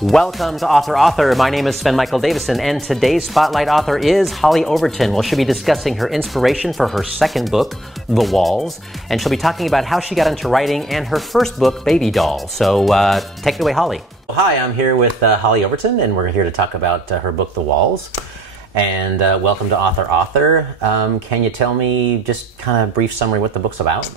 Welcome to Author. My name is Sven Davison, and today's spotlight author is Hollie Overton. Well, she'll be discussing her inspiration for her second book, The Walls, and she'll be talking about how she got into writing and her first book, Baby Doll. So take it away, Hollie. Hi, I'm here with Hollie Overton, and we're here to talk about her book, The Walls. And welcome to Author. Can you tell me just kind of a brief summary what the book's about?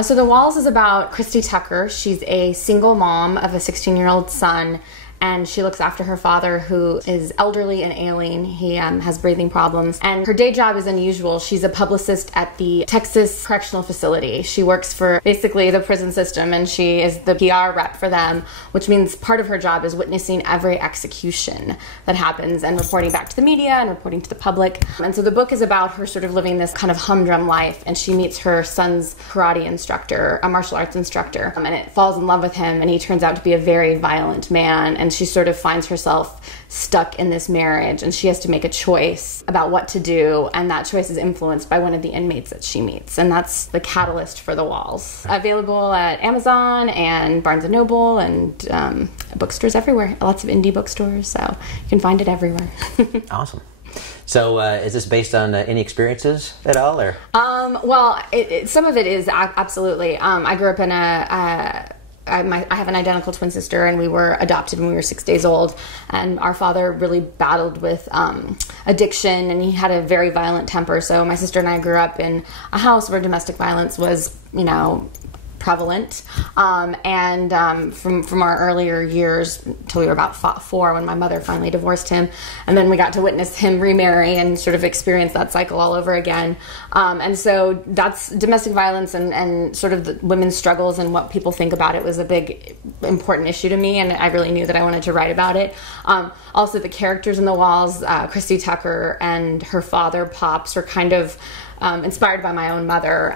So The Walls is about Christy Tucker. She's a single mom of a 16-year-old son, and she looks after her father, who is elderly and ailing. He has breathing problems, and her day job is unusual. She's a publicist at the Texas Correctional Facility. She works for basically the prison system, and she is the PR rep for them, which means part of her job is witnessing every execution that happens and reporting back to the media and reporting to the public. And so the book is about her sort of living this kind of humdrum life, and she meets her son's karate instructor, a martial arts instructor, and it falls in love with him, and he turns out to be a very violent man. And she sort of finds herself stuck in this marriage, and she has to make a choice about what to do, and that choice is influenced by one of the inmates that she meets, and that's the catalyst for The Walls. Available at Amazon and Barnes & Noble and bookstores everywhere, lots of indie bookstores, so you can find it everywhere. Awesome. So is this based on any experiences at all, or? Well, some of it is, absolutely. I grew up in I have an identical twin sister, and we were adopted when we were 6 days old, and our father really battled with addiction, and he had a very violent temper. So my sister and I grew up in a house where domestic violence was, prevalent, and from our earlier years until we were about 4, when my mother finally divorced him, and then we got to witness him remarry and sort of experience that cycle all over again. And so that's domestic violence and sort of the women's struggles and what people think about it was a big important issue to me, and I really knew that I wanted to write about it. Also, the characters in The Walls, Christy Tucker and her father Pops, were kind of inspired by my own mother.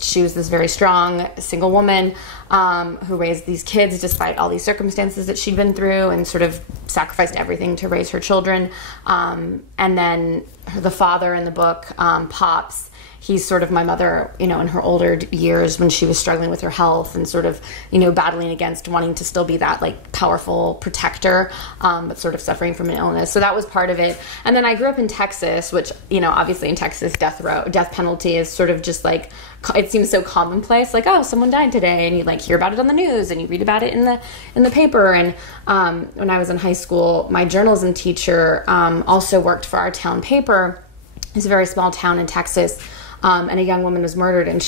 She was this very strong single woman who raised these kids despite all these circumstances that she'd been through, and sort of sacrificed everything to raise her children. And then the father in the book, Pops, he's sort of my mother, in her older years when she was struggling with her health and sort of, battling against wanting to still be that like powerful protector, but sort of suffering from an illness. So that was part of it. And then I grew up in Texas, which, obviously in Texas, death penalty is sort of just like, it seems so commonplace, like, oh, someone died today, and you like hear about it on the news and you read about it in the paper. And when I was in high school, my journalism teacher also worked for our town paper. It's a very small town in Texas. And a young woman was murdered, and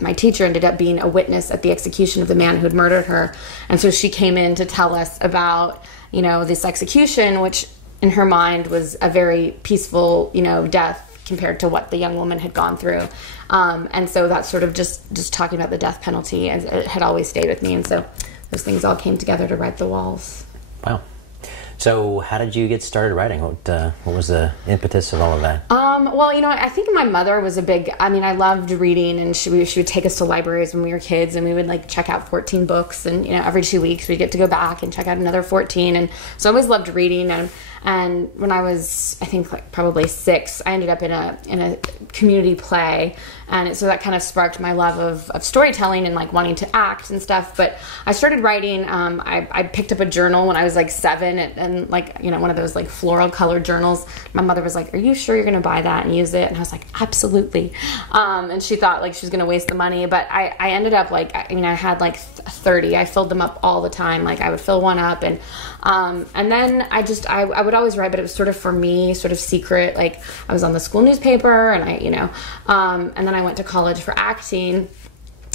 my teacher ended up being a witness at the execution of the man who had murdered her. And so she came in to tell us about, this execution, which in her mind was a very peaceful, death compared to what the young woman had gone through. And so that's sort of just talking about the death penalty, as it had always stayed with me. And so those things all came together to write The Walls. Wow. So how did you get started writing? What was the impetus of all of that? Well, I think my mother was I loved reading, and she would take us to libraries when we were kids, and we would like check out 14 books, and every 2 weeks we'd get to go back and check out another 14. And so I always loved reading. And when I was, I think like probably 6, I ended up in a community play, and so that kind of sparked my love of storytelling and like wanting to act and stuff. But I started writing. I picked up a journal when I was like 7, and like one of those like floral colored journals. My mother was like, "Are you sure you're going to buy that and use it?" And I was like, "Absolutely." And she thought like she was going to waste the money, but I ended up like I had like 30. I filled them up all the time. Like I would fill one up, and then I would always write, but it was sort of for me, sort of secret. Like I was on the school newspaper, and and then I went to college for acting,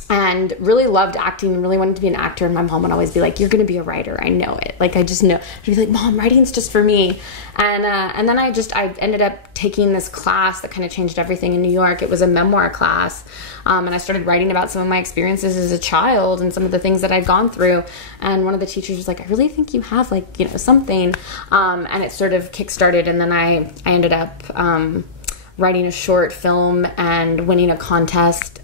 and really loved acting and really wanted to be an actor. And my mom would always be like, "You're going to be a writer. I know it. Like I just know." She'd be like, "Mom, writing's just for me." And then I ended up taking this class that kind of changed everything in New York. It was a memoir class. And I started writing about some of my experiences as a child and some of the things that I'd gone through. And one of the teachers was like, "I really think you have like, something." And it sort of kickstarted. And then I ended up writing a short film and winning a contest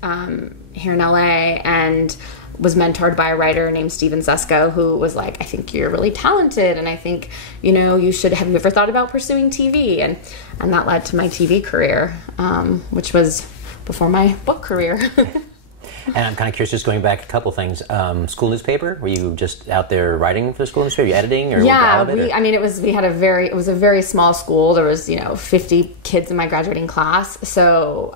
here in LA, and was mentored by a writer named Steven Zesko, who was like, "I think you're really talented, and I think, you should, have you ever thought about pursuing TV?" And that led to my TV career, which was before my book career. And I'm kind of curious, just going back a couple things. School newspaper? Were you just out there writing for the school newspaper? Were you editing? Or yeah, it was a very small school. There was 50 kids in my graduating class, so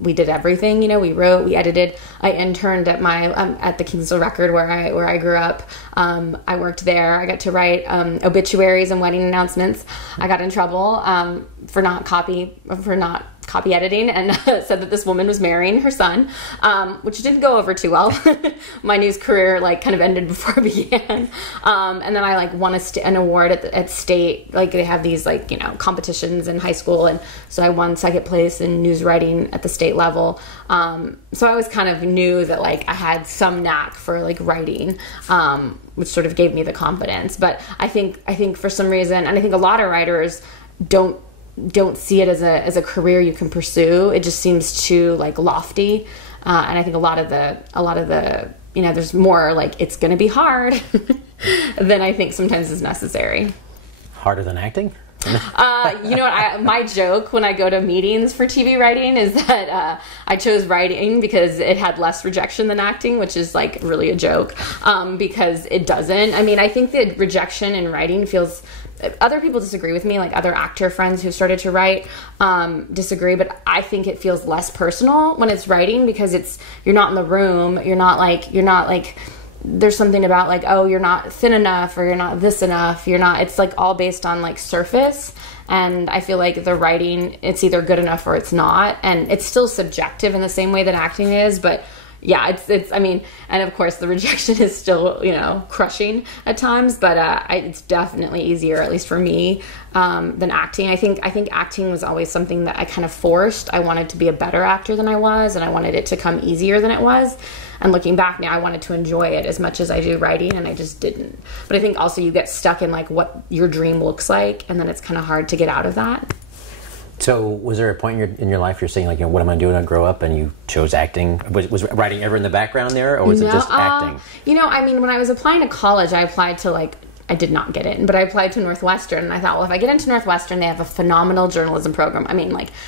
we did everything. We wrote, we edited. I interned at at the Kingsville Record where I grew up. I worked there. I got to write obituaries and wedding announcements. I got in trouble for not copy editing, and said that this woman was marrying her son, which didn't go over too well. My news career kind of ended before it began. And then I won an award at state. They have these competitions in high school, and so I won second place in news writing at the state level. So I always kind of knew that I had some knack for writing, which sort of gave me the confidence. But I think for some reason, and I think a lot of writers don't see it as a career you can pursue. It just seems too lofty, and I think a lot of the there's more it's going to be hard than I think sometimes is necessary. Harder than acting? My joke when I go to meetings for TV writing is that I chose writing because it had less rejection than acting, which is really a joke, because it doesn't. I mean, I think the rejection in writing feels... Other people disagree with me, other actor friends who started to write disagree, but I think it feels less personal when it's writing, because you're not in the room, you're not there's something about oh, you're not thin enough, or you're not this enough, it's all based on surface. And I feel the writing, it's either good enough or it's not, and it's still subjective in the same way that acting is, but yeah, and of course the rejection is still, crushing at times, but it's definitely easier, at least for me, than acting. I think acting was always something that I kind of forced. I wanted to be a better actor than I was, and I wanted it to come easier than it was. And looking back now, I wanted to enjoy it as much as I do writing, and I just didn't. But I think also you get stuck in what your dream looks like, and then it's kind of hard to get out of that. So was there a point in your life you're saying what am I doing when I grow up, and you chose acting? Was writing ever in the background there, or was it just acting? When I was applying to college, I applied to I did not get in, but I applied to Northwestern, and I thought, well, if I get into Northwestern, they have a phenomenal journalism program.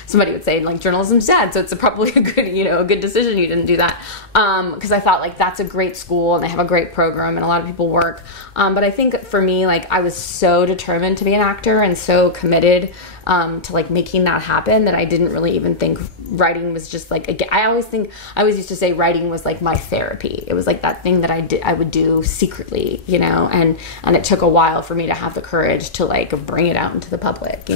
Somebody would say journalism's dead, so it's probably a good, a good decision you didn't do that. Because I thought that's a great school, and they have a great program, and a lot of people work. But I think for me, I was so determined to be an actor and so committed to making that happen, that I didn't really even think writing was just I always used to say writing was my therapy. It was that thing that I would do secretly, and it took a while for me to have the courage to bring it out into the public,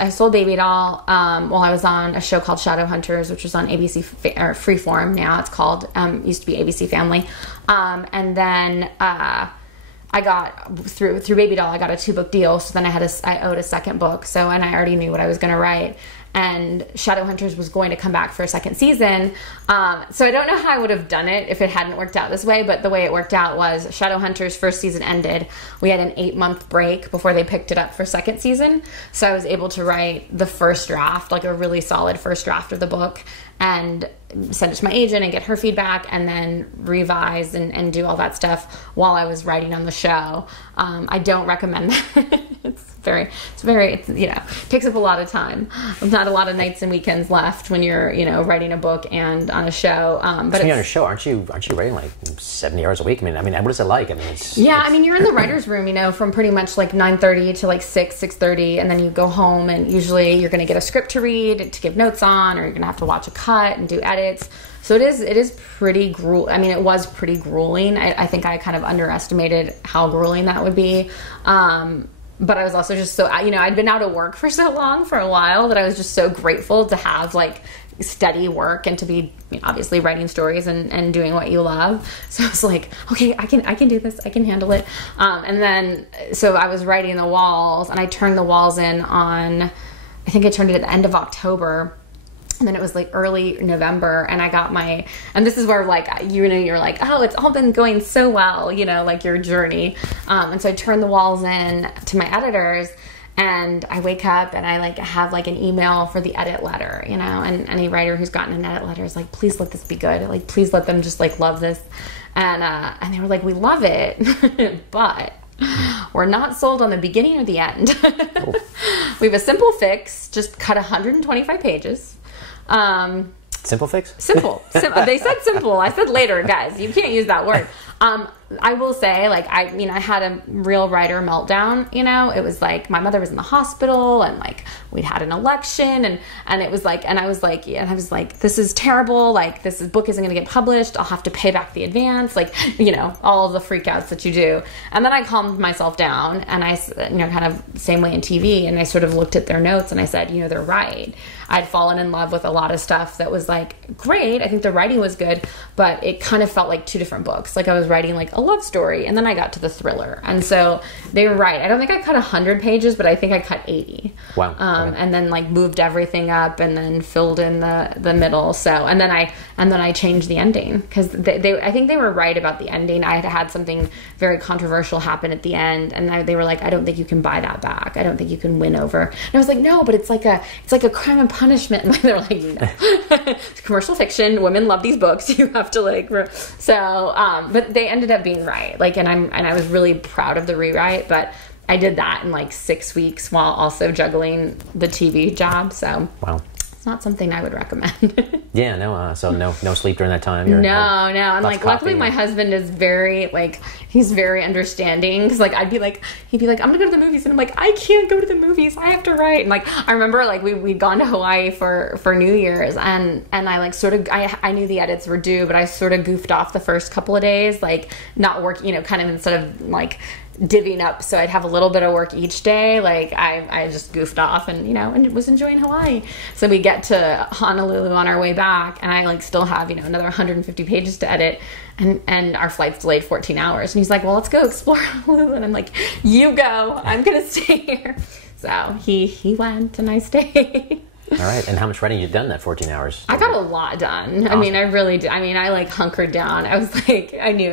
I sold Baby Doll while I was on a show called Shadow Hunters, which was on ABC or Freeform. Now it's called, used to be ABC Family. And then I got through Baby Doll, I got a 2-book deal. So then I owed a second book. And I already knew what I was going to write. And Shadow Hunters was going to come back for a second season. So I don't know how I would have done it if it hadn't worked out this way, but the way it worked out was Shadow Hunters' first season ended. We had an 8-month break before they picked it up for second season. So I was able to write the first draft, a really solid first draft of the book, and send it to my agent and get her feedback, and then revise and do all that stuff while I was writing on the show. I don't recommend that. It takes up a lot of time. There's not a lot of nights and weekends left when you're, writing a book and on a show. But on a show, aren't you writing 70 hours a week? I mean, what is it like? You're in the writer's room, from pretty much 9:30 to 6:30, and then you go home, and usually you're going to get a script to read, to give notes on, or you're going to have to watch a cut and do edits. So it is pretty grueling. It was pretty grueling. I think I kind of underestimated how grueling that would be. But I was also just so, I'd been out of work for so long, for a while, that I was just so grateful to have steady work and to be obviously writing stories and doing what you love. So I was okay, I can do this. I can handle it. And then, so I was writing the walls, and I turned the walls in on, I think I turned it at the end of October. And then it was early November, and I got and this is where you're oh, it's all been going so well, your journey. And so I turned the walls in to my editors, and I wake up and I have an email for the edit letter, and any writer who's gotten an edit letter is please let this be good. Please let them just love this. And they were we love it, but we're not sold on the beginning or the end. We have a simple fix, just cut 125 pages. Simple fix? Simple. They said simple. I said later, guys. You can't use that word. I will say, like, I had a real writer meltdown, It was like, my mother was in the hospital, and, like, we'd had an election, and it was like, and I was like, this is terrible, like, book isn't going to get published, I'll have to pay back the advance, like, all of the freakouts that you do. And then I calmed myself down, and I, kind of same way in TV, and I sort of looked at their notes, and I said, they're right. I'd fallen in love with a lot of stuff that was, like, great. I think the writing was good, but it kind of felt like two different books. Like, I was writing, like, a love story, and then I got to the thriller. And so they were right. I don't think I cut 100 pages, but I think I cut 80. Wow. Okay. And then, like, moved everything up and then filled in the middle. So, and then I changed the ending, because I think they were right about the ending. I had something very controversial happen at the end, and they were like, I don't think you can buy that back. I don't think you can win over. And I was like, no, but it's like a crime and punishment. And they're like, no. Commercial fiction, women love these books, you have to, like, so but they ended up being right, like, and I was really proud of the rewrite, but I did that in, like, 6 weeks while also juggling the TV job. So wow, it's not something I would recommend. Yeah, no. So no sleep during that time. No. And, like, luckily my husband is very, like, he's very understanding, because, like, he'd be like, I'm gonna go to the movies, and I'm like, I can't go to the movies, I have to write. And, like, I remember, like, we'd gone to Hawaii for New Year's, and I, like, sort of, I knew the edits were due, but I sort of goofed off the first couple of days, like, not working, kind of, instead of, like, divvying up so I'd have a little bit of work each day, like, I just goofed off and and was enjoying Hawaii. So we get to Honolulu on our way back, and I, like, still have another 150 pages to edit, and our flight's delayed 14 hours, and he's like, well, let's go explore Honolulu, and I'm like, you go, I'm gonna stay here. So he went, and I stayed. All right. And how much writing you done that 14 hours? I got a lot done. Awesome. I mean, I really did. I mean, I, like, hunkered down. I was like, I knew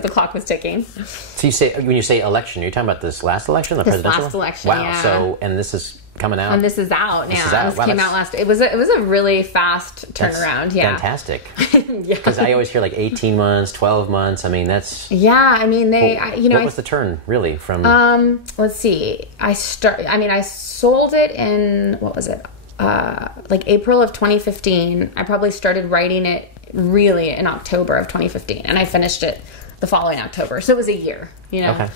the clock was ticking. So when you say election, you're talking about this last election, the presidential? Last election, wow. Yeah. So, and this is coming out? And this is out now. This wow, came out last. It was a really fast turnaround. Yeah. Fantastic. Yeah. Because I always hear, like, 18 months, 12 months. I mean, that's... Yeah, I mean, what was the turn, really, from... Let's see. I sold it in, what was it? Like, April of 2015. I probably started writing it really in October of 2015, and I finished it the following October. So it was a year, Okay.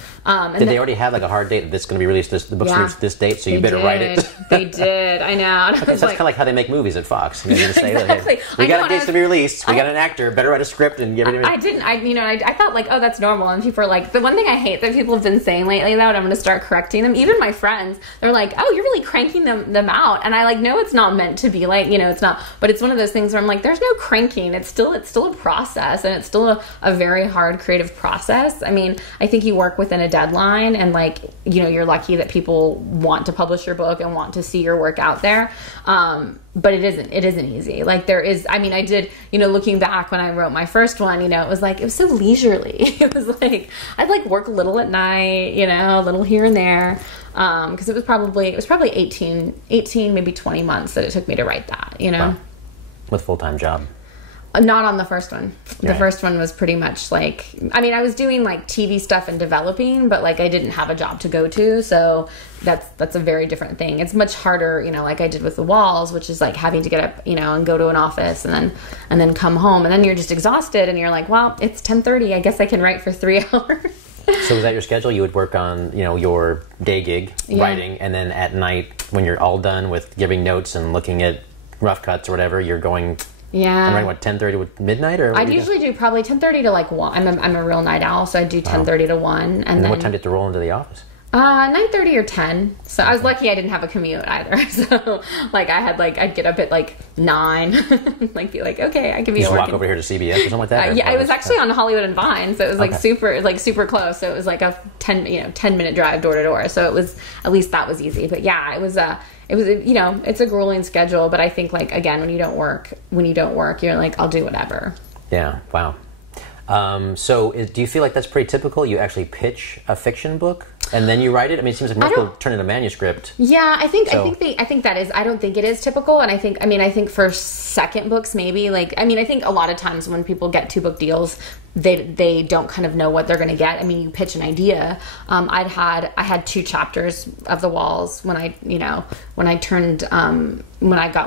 Did they already have, like, a hard date that's going to be released? The book's released this date, so you better write it. They did. I know. And okay, that's kind of like how they make movies at Fox. You know, you say, exactly. Hey, we got a date to be released. We got an actor. Better write a script and give it. I didn't. I thought, like, oh, that's normal. And people are like, the one thing I hate that people have been saying lately, though, and I'm going to start correcting them. Even my friends, they're like, oh, you're really cranking them out. And I, like, no, it's not meant to be like, it's not. But it's one of those things where I'm like, there's no cranking. It's still a process, and it's still a very hard creative process. I mean, I think you work within a deadline, and, like, you're lucky that people want to publish your book and want to see your work out there. But it isn't easy. Like, there is, I mean, I did, looking back when I wrote my first one, it was so leisurely. It was like, I'd, like, work a little at night, a little here and there. Cause it was probably 18, maybe 20 months that it took me to write that, Wow. With full-time job. Not on the first one. The right. first one was pretty much like, I mean, I was doing, like, TV stuff and developing, but, like, I didn't have a job to go to, so that's a very different thing. It's much harder, like I did with The Walls, which is, like, having to get up, and go to an office and then come home, and then you're just exhausted, and you're like, well, it's 10:30. I guess I can write for 3 hours. So was that your schedule? You would work on, your day gig, writing, and then at night, when you're all done with giving notes and looking at rough cuts or whatever, you're going... Yeah. And what, 10:30 to midnight, or I'd usually do probably 10:30 to, like, 1. I'm a real night owl, so I'd do 10:30 to 1, and then what time did you roll into the office? 9:30 or 10. So I was lucky I didn't have a commute either. So, like, I'd get up at, like, 9, like, be like, okay, I can be just working. walk over here to CBS or something like that. Yeah, it was actually on Hollywood and Vine, so it was super close. So it was like a 10-minute drive door to door. So it was, at least that was easy. But yeah, it was it's a grueling schedule. But I think, like, again, when you don't work, you're like, I'll do whatever. Yeah. Wow. So do you feel like that's pretty typical? You actually pitch a fiction book? and then you write it. I mean, it seems like most people turn in a manuscript. Yeah, I think that is. I don't think it is typical, and I think for second books maybe. Like, I mean, I think a lot of times when people get 2 book deals, they don't kind of know what they're going to get. I mean, you pitch an idea. I had 2 chapters of The Walls when I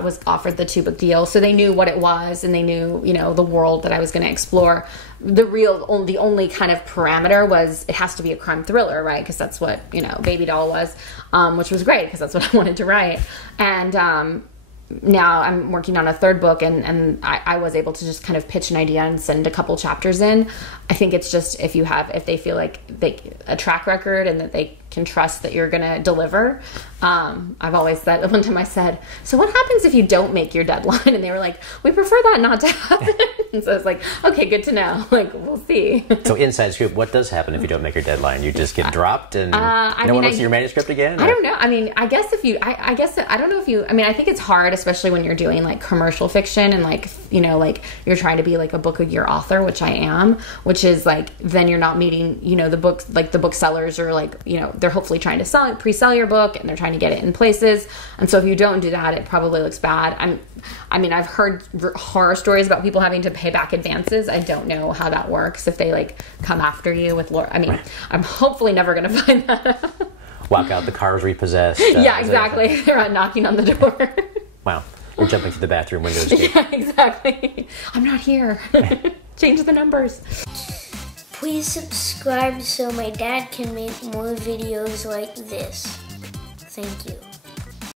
was offered the 2 book deal, so they knew what it was and they knew, the world that I was going to explore. The only kind of parameter was it has to be a crime thriller, right? Because that's what Baby Doll was, which was great because that's what I wanted to write. And now I'm working on a 3rd book, and I was able to just kind of pitch an idea and send a couple chapters in. I think it's just if they feel like a track record and that they can trust that you're going to deliver. I've always said, one time I said, so what happens if you don't make your deadline? And they were like, we prefer that not to happen. And so it's like, okay, good to know. Like, we'll see. So inside scoop, what does happen if you don't make your deadline? You just get dropped and no one looks at your manuscript again? Or? I don't know. I mean, I guess I don't know if you, I mean, I think it's hard, especially when you're doing like commercial fiction and like, like you're trying to be like a book a year author, which I am, which is like, then you're not meeting, the books, like the booksellers are like, they're hopefully trying to pre-sell your book and they're trying to get it in places. And so if you don't do that, it probably looks bad. I've heard horror stories about people having to pay back advances. I don't know how that works if they like come after you with I'm hopefully never going to find that out. Walk out, the car's repossessed. Yeah, exactly. They're out knocking on the door. Wow. You're jumping through the bathroom windows. Yeah, exactly. I'm not here. Change the numbers. Please subscribe so my dad can make more videos like this. Thank you.